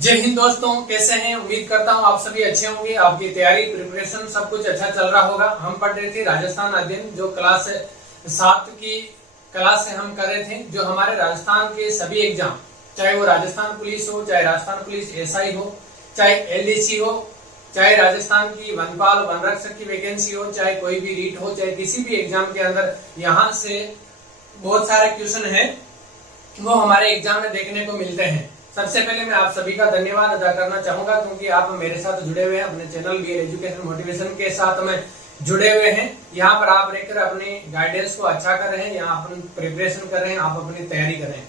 जय हिंद दोस्तों, कैसे हैं? उम्मीद करता हूं आप सभी अच्छे होंगे। आपकी तैयारी प्रिपरेशन सब कुछ अच्छा चल रहा होगा। हम पढ़ रहे थे राजस्थान अध्ययन, जो क्लास 7 की क्लास से हम कर रहे थे। जो हमारे राजस्थान के सभी एग्जाम, चाहे वो राजस्थान पुलिस हो, चाहे राजस्थान पुलिस एसआई हो, चाहे एलडीसी हो, चाहे राजस्थान की वनपाल वन रक्षक की वैकेंसी हो, चाहे कोई भी रीट हो, चाहे किसी भी एग्जाम के अंदर यहाँ से बहुत सारे क्वेश्चन है वो हमारे एग्जाम में देखने को मिलते हैं। सबसे पहले मैं आप सभी का धन्यवाद अदा करना चाहूंगा, क्योंकि आप मेरे साथ जुड़े हुए हैं, अपने चैनल बीएल एजुकेशन मोटिवेशन के साथ में जुड़े हुए हैं। यहाँ पर आप रहकर अपनी गाइडेंस को अच्छा कर रहे हैं, यहाँ अपन प्रिपरेशन कर रहे हैं, आप अपनी तैयारी कर रहे हैं।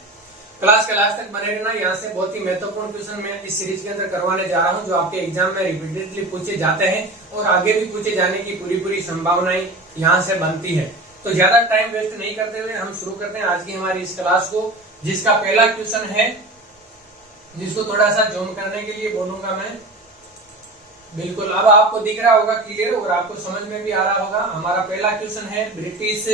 क्लास के लास्ट तक बने रहना। यहाँ से बहुत ही महत्वपूर्ण क्वेश्चन मैं इस सीरीज के अंदर करवाने जा रहा हूँ, जो आपके एग्जाम में रिपीटेडली पूछे जाते हैं और आगे भी पूछे जाने की पूरी संभावनाएं यहाँ से बनती है। तो ज्यादा टाइम वेस्ट नहीं करते हुए हम शुरू करते हैं आज की हमारी इस क्लास को, जिसका पहला क्वेश्चन है, जिसको थोड़ा सा जूम करने के लिए बोलूंगा मैं। बिल्कुल, अब आपको दिख रहा होगा क्लियर और आपको समझ में भी आ रहा होगा। हमारा पहला क्वेश्चन है, ब्रिटिश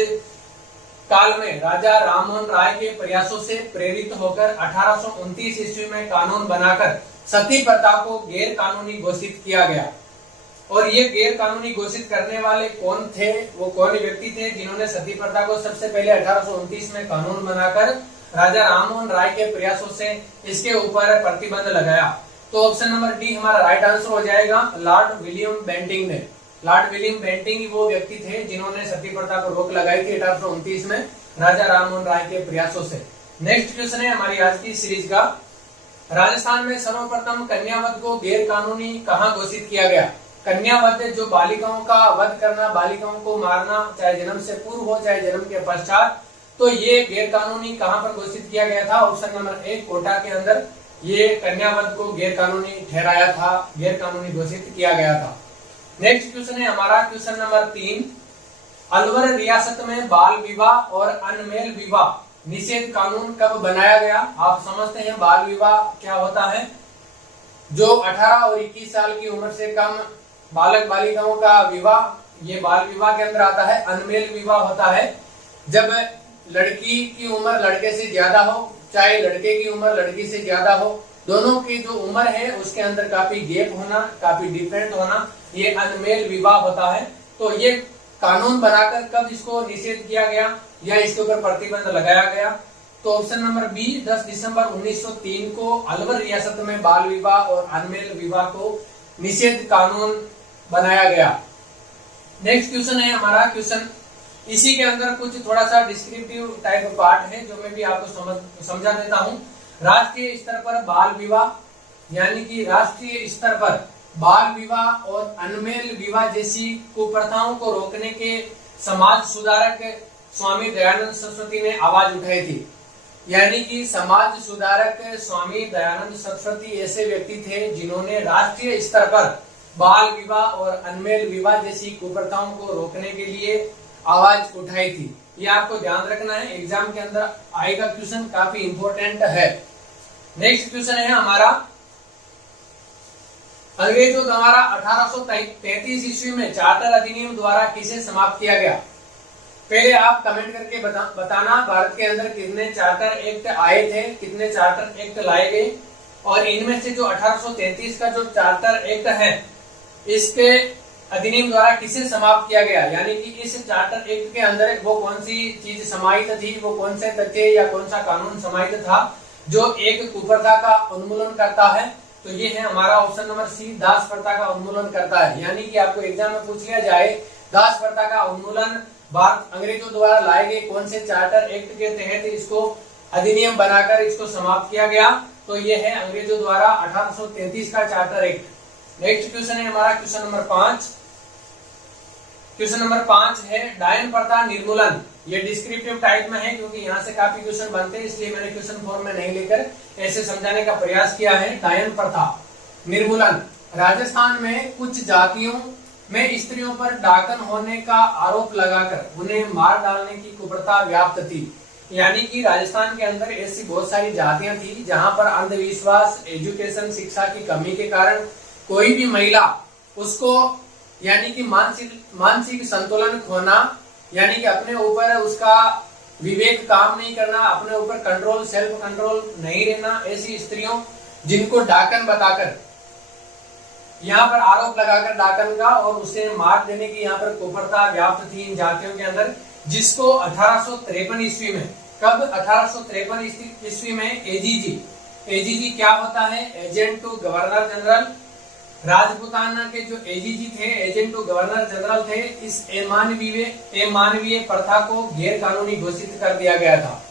काल में राजा राममोहन राय के प्रयासों से प्रेरित होकर 1829 ईस्वी में कानून बनाकर सती प्रथा को गैर कानूनी घोषित किया गया। और ये गैर कानूनी घोषित करने वाले कौन थे? वो कौन व्यक्ति थे जिन्होंने सती प्रथा को सबसे पहले 1829 में कानून बनाकर राजा राममोहन राय के प्रयासों से इसके ऊपर प्रतिबंध लगाया? तो ऑप्शन नंबर डी हमारा राइट आंसर हो जाएगा, लॉर्ड विलियम बेंटिंग ने। लॉर्ड विलियम बेंटिंग वो व्यक्ति थे जिन्होंने सती प्रथा को रोक लगाई थी 1829 में राजा राममोहन राय के प्रयासों से। नेक्स्ट क्वेश्चन है हमारी आज की सीरीज का, राजस्थान में सर्वप्रथम कन्यावध को गैर कानूनी कहाँ घोषित किया गया? कन्यावध, जो बालिकाओं का वध करना, बालिकाओं को मारना, चाहे जन्म से पूर्व हो चाहे जन्म के पश्चात, तो ये गैर कानूनी कहां पर घोषित किया गया था? ऑप्शन नंबर 1 कोटा के अंदर ये कन्यावध को गैर कानूनी ठहराया था, गैर कानूनी घोषित किया गया था। नेक्स्ट क्वेश्चन है हमारा क्वेश्चन नंबर 3, अलवर रियासत में बाल विवाह और अनमेल विवाह निषेध कानून कब बनाया गया? आप समझते हैं बाल विवाह क्या होता है। जो 18 और 21 साल की उम्र से कम बालक बालिकाओं का विवाह, ये बाल विवाह के अंदर आता है। अनमेल विवाह होता है जब लड़की की उम्र लड़के से ज्यादा हो, चाहे लड़के की उम्र लड़की से ज्यादा हो, दोनों की जो उम्र है उसके अंदर काफी गैप होना, काफी डिफरेंट होना, ये अनमेल विवाह होता है। तो ये कानून बनाकर कब इसको निषेध किया गया या इसके ऊपर प्रतिबंध लगाया गया? तो ऑप्शन नंबर बी 10 दिसंबर 1903 को अलवर रियासत में बाल विवाह और अनमेल विवाह को निषेध कानून बनाया गया। नेक्स्ट क्वेश्चन है हमारा क्वेश्चन, इसी के अंदर कुछ थोड़ा सा डिस्क्रिप्टिव टाइप पार्ट है जो मैं भी आपको समझा देता हूं। राष्ट्रीय स्तर पर बाल विवाह, यानी कि राष्ट्रीय स्तर पर बाल विवाह और अनमेल विवाह जैसी कुप्रथाओं को रोकने के समाज सुधारक स्वामी दयानंद सरस्वती ने आवाज उठाई थी। यानी कि समाज सुधारक स्वामी दयानंद सरस्वती ऐसे व्यक्ति थे जिन्होंने राष्ट्रीय स्तर पर बाल विवाह और अनमेल विवाह जैसी कुप्रथाओं को रोकने के लिए आवाज उठाई थी। ये आपको ध्यान रखना है, एग्जाम के अंदर आएगा क्वेश्चन, काफी इंपॉर्टेंट है। नेक्स्ट क्वेश्चन है हमारा, अंग्रेजों द्वारा 1833 ईस्वी में चार्टर अधिनियम द्वारा किसे समाप्त किया गया? पहले आप कमेंट करके बताना भारत के अंदर कितने चार्टर एक्ट आए थे, कितने चार्टर एक्ट लाए गए, और इनमें से जो 1833 का जो चार्टर एक्ट है इसके अधिनियम द्वारा किसे समाप्त किया गया? यानी कि इस चार्टर एक्ट के अंदर वो कौन सी चीज समाहित थी, वो कौन से तथ्य या कौन सा कानून समाहित था जो एक कुप्रथा का उन्मूलन करता है? तो ये है हमारा ऑप्शन नंबर सी, दास प्रथा का उन्मूलन करता है। यानी कि आपको एग्जाम में पूछ लिया जाए दास प्रथा का उन्मूलन भारत अंग्रेजों द्वारा लाए गए कौन से चार्टर एक्ट के तहत इसको अधिनियम बनाकर इसको समाप्त किया गया, तो ये है अंग्रेजों द्वारा 1833 का चार्टर एक्ट। नेक्स्ट क्वेश्चन है हमारा क्वेश्चन नंबर 5। क्वेश्चन नंबर 5 है, डायन प्रथा निर्मूलन। ये डिस्क्रिप्टिव टाइप में है क्योंकि यहाँ से काफी क्वेश्चन बनते हैं, इसलिए मैंने क्वेश्चन फॉर्म में नहीं लेकर ऐसे समझाने का प्रयास किया है। डायन प्रथा निर्मूलन, राजस्थान में कुछ जातियों में स्त्रियों पर डाकन होने का आरोप लगाकर उन्हें मार डालने की कुप्रथा व्याप्त थी। यानी कि राजस्थान के अंदर ऐसी बहुत सारी जातियां थी जहां पर अंधविश्वास, एजुकेशन, शिक्षा की कमी के कारण कोई भी महिला उसको यानी कि मानसिक संतुलन खोना, यानी कि अपने ऊपर उसका विवेक काम नहीं करना, अपने ऊपर कंट्रोल, सेल्फ कंट्रोल नहीं रहना, ऐसी स्त्रियों जिनको डाकन बताकर यहाँ पर आरोप लगाकर डाकन का और उसे मार देने की यहाँ पर कुफलता व्याप्त थी इन जातियों के अंदर, जिसको 1853 ईस्वी में, कब 1853 ईस्वी में एजीजी क्या होता है, agent to governor general, Rajputana के जो एजीजी थे, एजेंट टू गवर्नर जनरल थे, इस अमानवीय प्रथा को गैर कानूनी घोषित कर दिया गया था।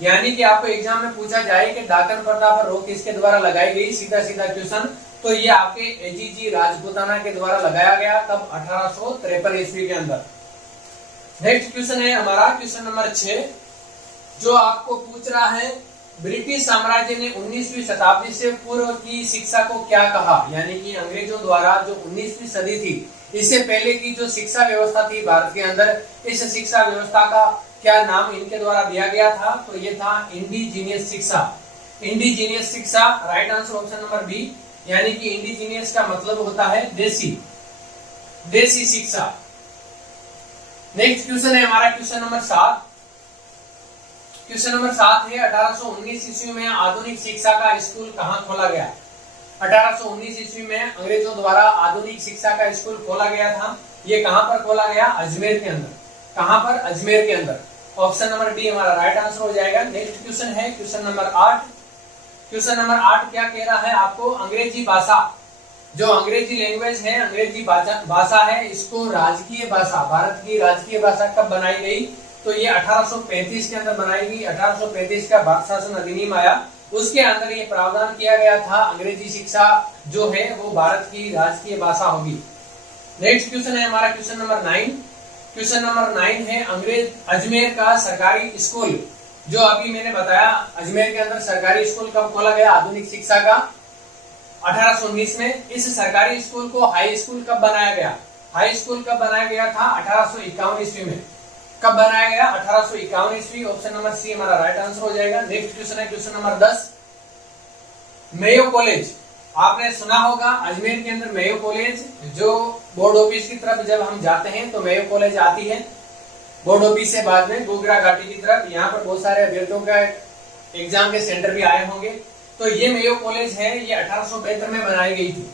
यानी कि आपको एग्जाम में पूछा जाए कि डाकन प्रथा पर रोक किसके द्वारा लगाई गई, सीधा सीधा क्वेश्चन, तो ये आपके एजीजी राजपूताना के द्वारा लगाया गया, तब 1853 ईस्वी के अंदर। नेक्स्ट क्वेश्चन है हमारा क्वेश्चन नंबर 6, जो आपको पूछ रहा है ब्रिटिश साम्राज्य ने 19वीं शताब्दी से पूर्व की शिक्षा को क्या कहा, यानी कि अंग्रेजों द्वारा जो 19वीं सदी थी, इससे पहले की जो शिक्षा व्यवस्था थी भारत के अंदर, इस शिक्षा व्यवस्था का क्या नाम इनके द्वारा दिया गया था, तो ये था इंडिजीनियस शिक्षा। इंडिजीनियस शिक्षा, right answer option number B, यानी कि इंडिजीनियस का मतलब होता है देसी शिक्षा। नेक्स्ट क्वेश्चन है हमारा क्वेश्चन नंबर 7। क्वेश्चन नंबर 7 है 1819 ईस्वी में आधुनिक शिक्षा का स्कूल कहाँ खोला गया। 1819 ईस्वी में अंग्रेजों द्वारा आधुनिक शिक्षा का स्कूल खोला गया था। ये कहाँ पर खोला गया, अजमेर के अंदर। कहाँ पर, अजमेर के अंदर। ऑप्शन नंबर डी हमारा राइट आंसर हो जाएगा। नेक्स्ट क्वेश्चन है क्वेश्चन नंबर 8। क्वेश्चन नंबर 8 क्या कह रहा है आपको, अंग्रेजी भाषा, जो अंग्रेजी लैंग्वेज है, अंग्रेजी भाषा है, इसको राजकीय भाषा, भारत की राजकीय भाषा कब बनाई गई, तो ये 1835 के अंदर बनाई गई। 1835 का भारत शासन अधिनियम आया, उसके अंदर ये प्रावधान किया गया था अंग्रेजी शिक्षा जो है वो भारत की राजकीय भाषा होगी। नेक्स्ट क्वेश्चन है हमारा क्वेश्चन नंबर 9। क्वेश्चन नंबर 9 है अजमेर का सरकारी स्कूल, जो अभी मैंने बताया अजमेर के अंदर सरकारी स्कूल कब खोला गया आधुनिक शिक्षा का, 1819 में। इस सरकारी स्कूल को हाई स्कूल कब बनाया गया, हाई स्कूल कब बनाया गया था, 1851 ईस्वी में। कब बनाया गया, 1851 ईस्वी। ऑप्शन नंबर सी हमारा राइट आंसर हो जाएगा। नेक्स्ट क्वेश्चन है क्वेश्चन नंबर 10, मेयो कॉलेज। आपने सुना होगा अजमेर के अंदर मेयो कॉलेज, जो बोर्ड ऑफिस की तरफ जब हम जाते हैं तो मेयो कॉलेज आती है, बोर्ड ऑफिस से बाद में गोगरा घाटी की तरफ। यहाँ पर बहुत सारे अभ्यर्थियों का एग्जाम के सेंटर भी आए होंगे। तो ये मेयो कॉलेज है, ये 1872 में बनाई गई थी।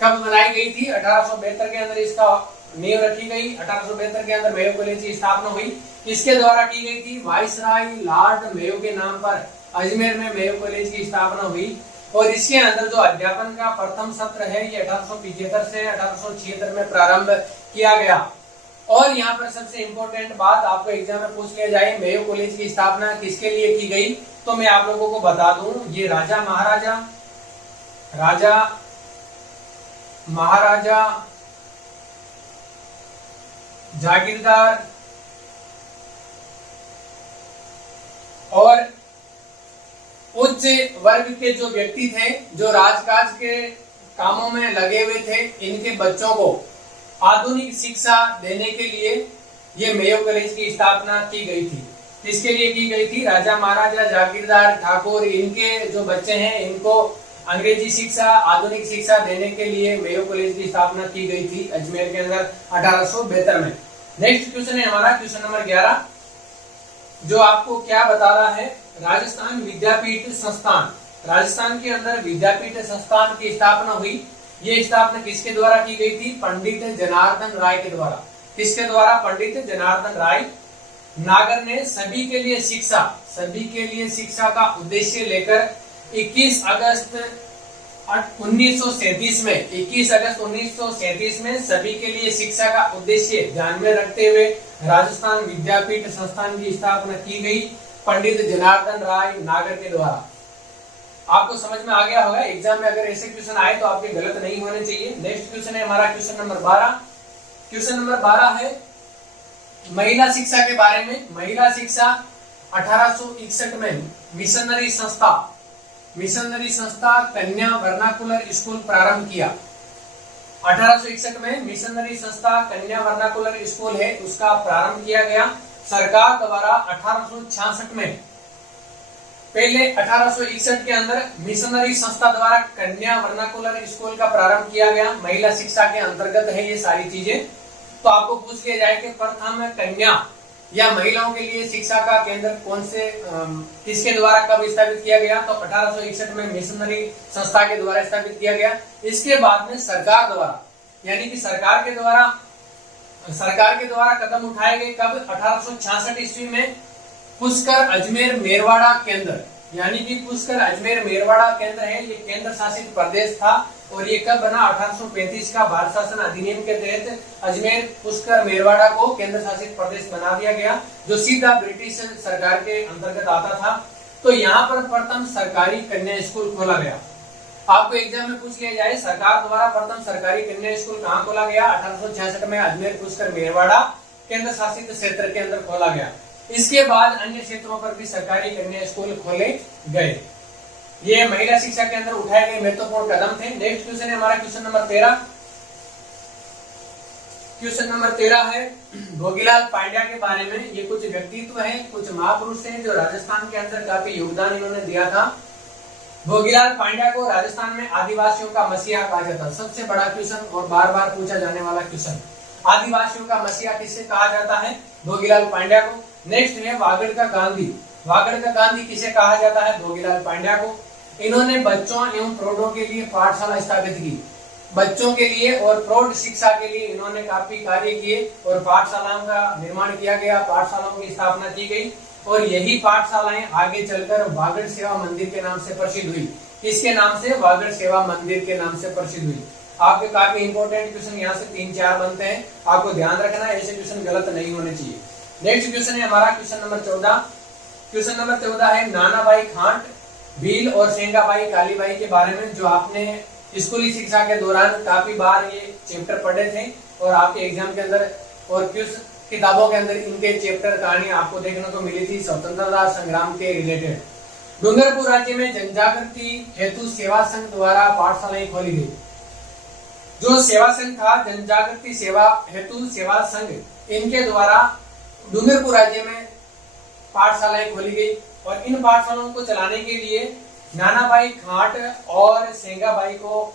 कब बनाई गई थी, 1872 के अंदर इसका नींव रखी गई। 1872 के अंदर मेयो कॉलेज की स्थापना हुई, इसके द्वारा की गई थी। वाइसराय लॉर्ड मेयो के नाम पर अजमेर में मेयो कॉलेज की स्थापना हुई। और इसके अंदर जो अध्यापन का प्रथम सत्र है ये 1875 से 1876 में प्रारंभ किया गया। और यहाँ पर सबसे इम्पोर्टेंट बात आपको एग्जाम में पूछ लिया जाए, मेयो कॉलेज की स्थापना किसके लिए की गई, तो मैं आप लोगों को बता दूं, ये राजा महाराजा जागीरदार और उच्च वर्ग के जो व्यक्ति थे, जो राजकाज के कामों में लगे हुए थे, इनके बच्चों को आधुनिक शिक्षा देने के लिए ये मेयो कॉलेज की स्थापना की गई थी। किसके लिए की गई थी, राजा महाराजा जागीरदार ठाकुर, इनके जो बच्चे हैं इनको अंग्रेजी शिक्षा, आधुनिक शिक्षा देने के लिए मेयो कॉलेज की स्थापना की गई थी अजमेर के अंदर 1872 में। नेक्स्ट क्वेश्चन है हमारा क्वेश्चन नंबर 11, जो आपको क्या बता रहा है, राजस्थान विद्यापीठ संस्थान। राजस्थान के अंदर विद्यापीठ संस्थान की स्थापना हुई। ये स्थापना किसके द्वारा की गई थी, पंडित जनार्दन राय के द्वारा। किसके द्वारा, पंडित जनार्दन राय। नागर ने सभी के लिए शिक्षा का उद्देश्य लेकर 21 अगस्त 1937 में सभी के लिए शिक्षा का उद्देश्य ध्यान में रखते हुए राजस्थान विद्यापीठ संस्थान की स्थापना की गई पंडित जनार्दन राय नागर के द्वारा। आपको समझ में आ गया होगा, एग्जाम में अगर ऐसे क्वेश्चन आए तो आपके गलत नहीं होने चाहिए। नेक्स्ट क्वेश्चन है हमारा क्वेश्चन नंबर 12। क्वेश्चन नंबर 12 है महिला शिक्षा के बारे में। महिला शिक्षा 1861 में मिशनरी संस्था कन्या वर्नाकुलर स्कूल प्रारंभ किया। 1861 में मिशनरी संस्था कन्या वर्नाकुलर स्कूल है, उसका प्रारंभ किया गया सरकार द्वारा। 1866 में, पहले 1861 के अंदर मिशनरी संस्था द्वारा कन्या वर्नाकुलर स्कूल का प्रारंभ किया गया। महिला शिक्षा के अंतर्गत है ये सारी चीजें। तो आपको पूछ लिया जाए कि प्रथम कन्या या महिलाओं के लिए शिक्षा का केंद्र कौन से किसके द्वारा कब स्थापित किया गया? तो 1861 में मिशनरी संस्था के द्वारा स्थापित किया गया। इसके बाद में सरकार द्वारा, यानी कि सरकार के द्वारा कदम उठाए गए कब? 1866 ईस्वी में पुष्कर अजमेर मेरवाड़ा केंद्र, यानी कि पुष्कर अजमेर मेरवाड़ा केंद्र है, ये केंद्र शासित प्रदेश था। और ये कब बना? 1835 का भारत शासन अधिनियम के तहत अजमेर पुष्कर मेरवाड़ा को केंद्र शासित प्रदेश बना दिया गया, जो सीधा ब्रिटिश सरकार के अंतर्गत आता था। तो यहाँ पर प्रथम सरकारी कन्या स्कूल खोला गया। आपको एग्जाम में पूछ लिया जाए, सरकार द्वारा प्रथम सरकारी कन्या स्कूल कहाँ खोला गया? 1866 में अजमेर पुष्कर मेरवाड़ा केंद्र शासित क्षेत्र के अंदर खोला गया। इसके बाद अन्य क्षेत्रों पर भी सरकारी कन्या स्कूल खोले गए। ये महिला शिक्षा के अंदर उठाए गए महत्वपूर्ण कदम थे। नेक्स्ट क्वेश्चन है हमारा क्वेश्चन नंबर 13। क्वेश्चन नंबर 13 है भोगीलाल पांड्या के बारे में। ये कुछ व्यक्तित्व हैं, कुछ महापुरुष हैं जो राजस्थान के अंदर काफी योगदान इन्होंने दिया था। भोगीलाल पांड्या को राजस्थान में आदिवासियों का मसीहा कहा जाता है। सबसे बड़ा क्वेश्चन और बार बार पूछा जाने वाला क्वेश्चन, आदिवासियों का मसीहा किसे कहा जाता है? भोगीलाल पांड्या को। नेक्स्ट है वागड़ का गांधी। वागड़ का गांधी किसे कहा जाता है? भोगीलाल पांड्या को। इन्होंने बच्चों एवं प्रौढ़ों के लिए पाठशाला स्थापित की। बच्चों के लिए और प्रौढ़ शिक्षा के लिए इन्होंने काफी कार्य किए और पाठशालाओं का निर्माण किया गया, पाठशालाओं की स्थापना की गई और यही पाठशालाएं आगे चलकर वागड़ सेवा मंदिर के नाम से प्रसिद्ध हुई। किसके नाम से? वागड़ सेवा मंदिर के नाम से प्रसिद्ध हुई। आपके काफी इंपॉर्टेंट क्वेश्चन यहाँ से 3-4 बनते हैं, आपको ध्यान रखना है, ऐसे क्वेश्चन गलत नहीं होने चाहिए। नेक्स्ट क्वेश्चन है हमारा क्वेश्चन नंबर 14। क्वेश्चन नंबर 14 है नानाभाई खांट, भील और सेंगाबाई कालीबाई के बारे में, जो आपने स्कूली शिक्षा के दौरान काफी बार ये चैप्टर पढ़े थे और आपके एग्जाम के अंदर और कुछ किताबों के अंदर इनके चैप्टर कहानी आपको देखने को मिली थी स्वतंत्रता संग्राम के रिलेटेड। डूंगरपुर राज्य में जनजागृति हेतु सेवा संघ द्वारा पाठशालाएं खोली गई। जो सेवा संघ था जनजागृति सेवा हेतु सेवा संघ, इनके द्वारा डूंगरपुर राज्य में पाठशालाएं खोली गई और इन पाठशालाओं को चलाने के लिए नानाभाई खांट और सेंगाबाई को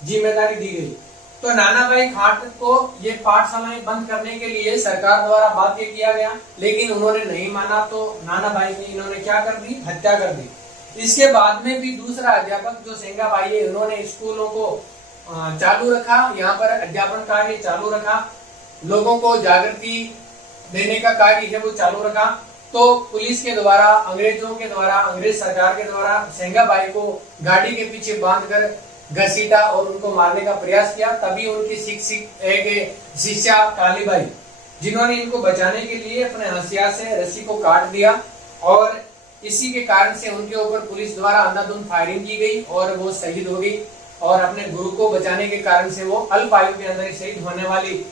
जिम्मेदारी दी गई। तो नानाभाई खांट को ये पाठशालाएं बंद करने के लिए सरकार द्वारा बाध्य किया गया, लेकिन उन्होंने नहीं माना तो नानाभाई की इन्होंने क्या कर दी? हत्या कर दी। इसके बाद में भी दूसरा अध्यापक जो सेंगाबाई है, उन्होंने स्कूलों को चालू रखा, यहाँ पर अध्यापन कार्य चालू रखा, लोगों को जागृति देने का कार्य है वो चालू रखा। तो पुलिस के द्वारा, अंग्रेजों के द्वारा, अंग्रेज सरकार के द्वारा सेंगाबाई को गाड़ी के पीछे बांधकर घसीटा और उनको मारने का प्रयास किया। तभी उनकी शिष्या कालीबाई, जिन्होंने इनको बचाने के लिए अपने हथियार से रस्सी को काट दिया और इसी के कारण से उनके ऊपर पुलिस द्वारा अंधाधुंध फायरिंग की गई और वो शहीद हो गई। और अपने गुरु को बचाने के कारण से वो अल्प आयु के अंदर शहीद होने वाली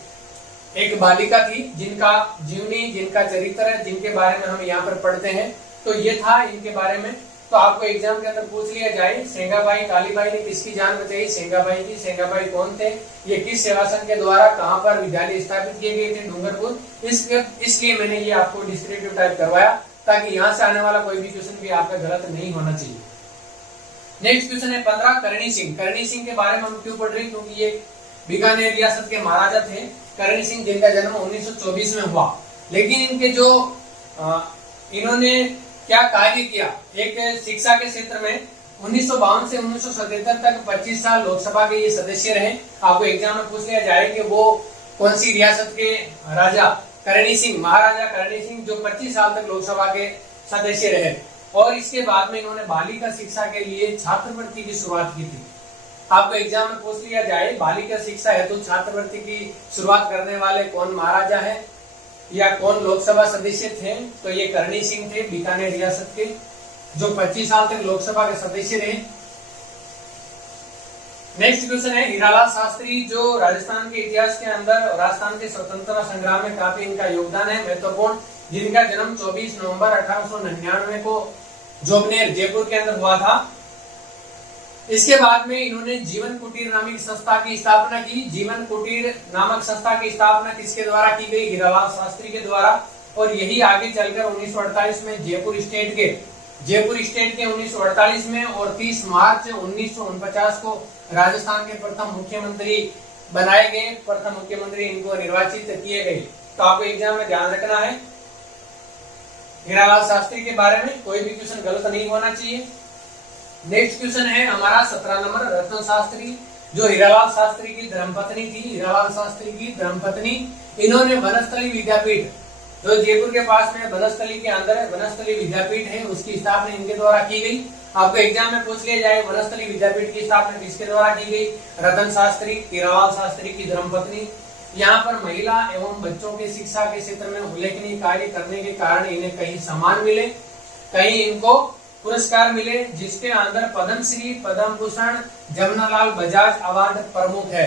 एक बालिका थी, जिनका जीवनी, जिनका चरित्र है, जिनके बारे में हम यहाँ पर पढ़ते हैं। तो ये था इनके बारे में। तो आपको एग्जाम के अंदर पूछ लिया जाए सेंगाबाई कालीबाई ने किसकी जान बचाई? सेंगाबाई की। सेंगाबाई कौन थे? ये किस सेवा संघ के द्वारा कहाँ पर विद्यालय स्थापित किए गए थे? डूंगरपुर। इसलिए मैंने ये आपको डिस्क्रिप्टिव टाइप करवाया ताकि यहाँ से आने वाला कोई भी क्वेश्चन भी आपका गलत नहीं होना चाहिए। नेक्स्ट क्वेश्चन है 15 करणी सिंह। करणी सिंह के बारे में हम क्यों पढ़ रहे हैं? क्योंकि ये बीकानेर रियासत के महाराजा थे करणी सिंह, जिनका जन्म 1924 में हुआ। लेकिन इनके जो इन्होंने क्या कार्य किया एक शिक्षा के क्षेत्र में, 1952 से 1977 तक 25 साल लोकसभा के ये सदस्य रहे। आपको एग्जाम में पूछ लिया जाए कि वो कौन सी रियासत के राजा? करणी सिंह, महाराजा करणी सिंह, जो 25 साल तक लोकसभा के सदस्य रहे। और इसके बाद में इन्होंने बालिका शिक्षा के लिए छात्रवृत्ति की शुरुआत की थी। आपको एग्जाम में पूछ लिया जाए बालिका शिक्षा हेतु छात्रवृत्ति की शुरुआत करने वाले कौन महाराजा है या कौन लोकसभा सदस्य थे? तो ये करणी सिंह थे, बीकानेर रियासत के, जो 25 साल तक लोकसभा के सदस्य रहे। नेक्स्ट क्वेश्चन है हीरालाल शास्त्री, जो राजस्थान के इतिहास के अंदर और राजस्थान के स्वतंत्रता संग्राम में काफी इनका योगदान है महत्वपूर्ण, जिनका जन्म 24 नवंबर 1899 को जोबनेर जयपुर के अंदर हुआ था। इसके बाद में इन्होंने जीवन कुटीर नामक संस्था की स्थापना की। जीवन कुटीर नामक संस्था की स्थापना किसके द्वारा की गई? हीरालाल शास्त्री के द्वारा। और यही आगे चलकर 1948 में जयपुर स्टेट के 1948 में और 30 मार्च 1949 को राजस्थान के प्रथम मुख्यमंत्री बनाए गए, प्रथम मुख्यमंत्री इनको निर्वाचित किए गए। तो आपको एग्जाम में ध्यान रखना है हीरालाल शास्त्री के बारे में कोई भी क्वेश्चन गलत नहीं होना चाहिए। नेक्स्ट क्वेश्चन है हमारा 17 नंबर, रतन शास्त्री जो हीरालाल शास्त्री की धर्मपत्नी थी, हीरालाल शास्त्री की धर्मपत्नी, इन्होंने वनस्थली विद्यापीठ जो जयपुर के पास में वनस्थली के अंदर है, वनस्थली विद्यापीठ है, उसकी स्थापना इनके द्वारा की गई। आपको एग्जाम में पूछ लिया जाए वनस्थली विद्यापीठ की स्थापना किसके द्वारा की गई? रतन शास्त्री, हीरालाल शास्त्री की धर्मपत्नी। यहाँ पर महिला एवं बच्चों की शिक्षा के क्षेत्र में उल्लेखनीय कार्य करने के कारण इन्हें कहीं सम्मान मिले, कहीं इनको पुरस्कार मिले, जिसके अंदर पद्मश्री, पद्म भूषण, जमनालाल बजाज अवार्ड प्रमुख है।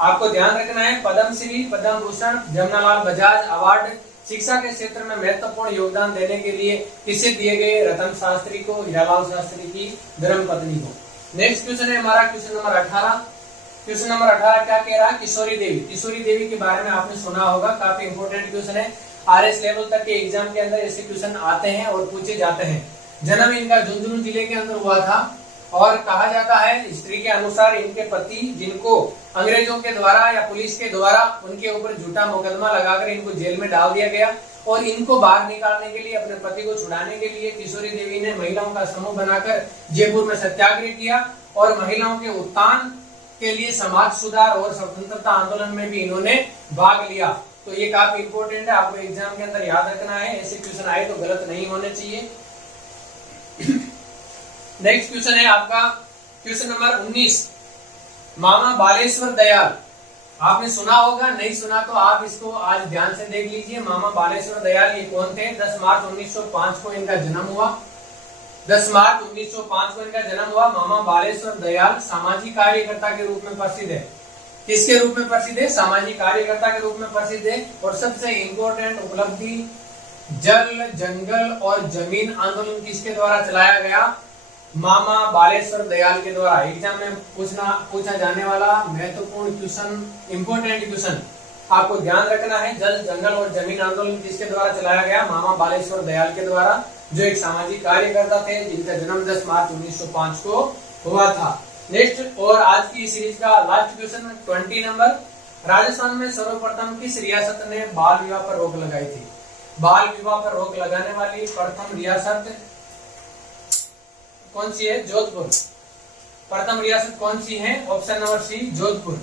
आपको ध्यान रखना है पद्मश्री, पद्म भूषण, जमनालाल बजाज अवार्ड शिक्षा के क्षेत्र में महत्वपूर्ण योगदान देने के लिए किसे दिए गए? रतन शास्त्री को, हीरालाल शास्त्री की धर्मपत्नी को। नेक्स्ट क्वेश्चन है हमारा क्वेश्चन नंबर 18। क्वेश्चन नंबर 18 क्या कह रहा है? किशोरी देवी। किशोरी देवी के बारे में आपने सुना होगा, काफी इंपोर्टेंट क्वेश्चन है। RS लेवल तक के एग्जाम के अंदर ऐसे क्वेश्चन आते हैं और पूछे जाते हैं। जन्म इनका झुंझुनू जिले के अंदर हुआ था और कहा जाता है हिस्ट्री के अनुसार इनके पति, जिनको अंग्रेजों के द्वारा या पुलिस के द्वारा उनके ऊपर झूठा मुकदमा लगाकर इनको जेल में डाल दिया गया और इनको बाहर निकालने के लिए, अपने पति को छुड़ाने के लिए किशोरी देवी ने महिलाओं का समूह बनाकर जयपुर में सत्याग्रह किया और महिलाओं के उत्थान के लिए समाज सुधार और स्वतंत्रता आंदोलन में भी इन्होंने भाग लिया। तो ये काफी इंपोर्टेंट है, आपको एग्जाम के अंदर याद रखना है। ऐसे क्वेश्चन आए तो गलत नहीं होने चाहिए। नेक्स्ट क्वेश्चन है आपका क्वेश्चन नंबर 19, मामा बालेश्वर दयाल। आपने सुना होगा, नहीं सुना तो आप इसको आज ध्यान से देख लीजिए। मामा बालेश्वर दयाल ये कौन थे? 10 मार्च 1905 को इनका जन्म हुआ। 10 मार्च 1905 को इनका जन्म हुआ। मामा बालेश्वर दयाल सामाजिक कार्यकर्ता के रूप में प्रसिद्ध है। किसके रूप में प्रसिद्ध है? सामाजिक कार्यकर्ता के रूप में प्रसिद्ध है। और सबसे इंपॉर्टेंट उपलब्धि, जल, जंगल और जमीन आंदोलन किसके द्वारा चलाया गया? मामा बालेश्वर दयाल के द्वारा। एग्जाम में पूछा जाने वाला महत्वपूर्ण क्वेश्चन, इंपोर्टेंट क्वेश्चन आपको ध्यान रखना है। जल, जंगल और जमीन आंदोलन किसके द्वारा चलाया गया? मामा बालेश्वर दयाल के द्वारा, जो एक सामाजिक कार्यकर्ता थे जिनका जन्म 10 मार्च 1905 को हुआ था। नेक्स्ट और आज की सीरीज का लास्ट क्वेश्चन 20 नंबर, राजस्थान में सर्वप्रथम किस रियासत ने बाल विवाह पर रोक लगाई थी? बाल विवाह पर रोक लगाने वाली प्रथम रियासत कौन सी है? जोधपुर। प्रथम रियासत कौन सी है? Option number C, Jodhpur.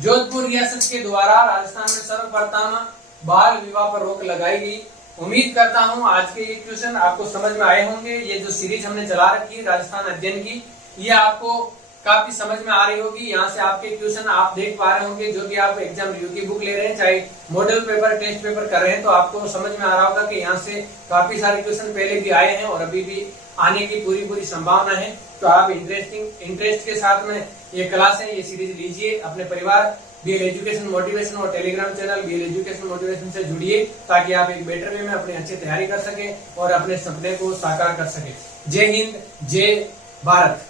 Jodhpur रियासत के द्वारा राजस्थान में सर्वप्रथम बाल विवाह पर रोक लगाई गई। उम्मीद करता हूं आज के ये क्वेश्चन आपको समझ में आए होंगे। ये जो सीरीज हमने चला रखी है राजस्थान अध्ययन की, ये आपको काफी समझ में आ रही होगी। यहाँ से आपके क्वेश्चन आप देख पा रहे होंगे, जो कि आप एग्जाम रिव्यू की बुक ले रहे हैं, चाहे मॉडल पेपर, टेस्ट पेपर कर रहे हैं, तो आपको समझ में आ रहा होगा कि यहाँ से काफी सारे क्वेश्चन पहले भी आए हैं और अभी भी आने की पूरी संभावना है। तो आप इंटरेस्ट के साथ में ये क्लास है, ये सीरीज लीजिए। अपने परिवार BL एजुकेशन मोटिवेशन और Telegram channel BL education motivation से जुड़िए, ताकि आप एक बेटर वे में अपनी अच्छी तैयारी कर सके और अपने सपने को साकार कर सके। जय हिंद, जय भारत।